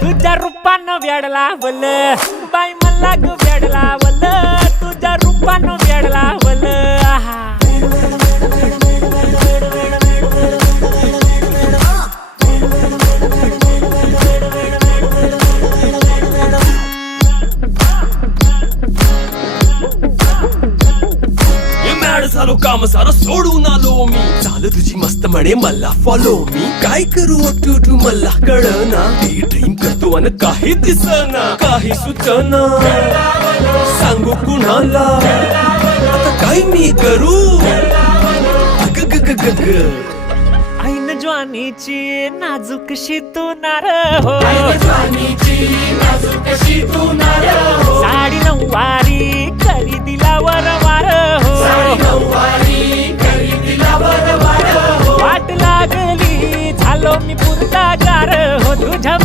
तुझ्या रूपानं वेडला वल बाई मला ग वेडला वल तुझ्या रूपानं वेडला वल आहा झालो काम सारा सोडून आलो मी झालं तुझी मस्त म्हणे मला फॉलो मी काय करू टू मला कळना ती ड्रीम करतो आणि काही दिसना काही सुचना सांगू कुणाला आता काय मी करू अग ग ग ग ग ऐन ज्वानीची नाजूकशी तू नार हो साडी नऊवारी करी दिला वरवार हो वाट लागली झालो मी पुरता गार हो तुझ्या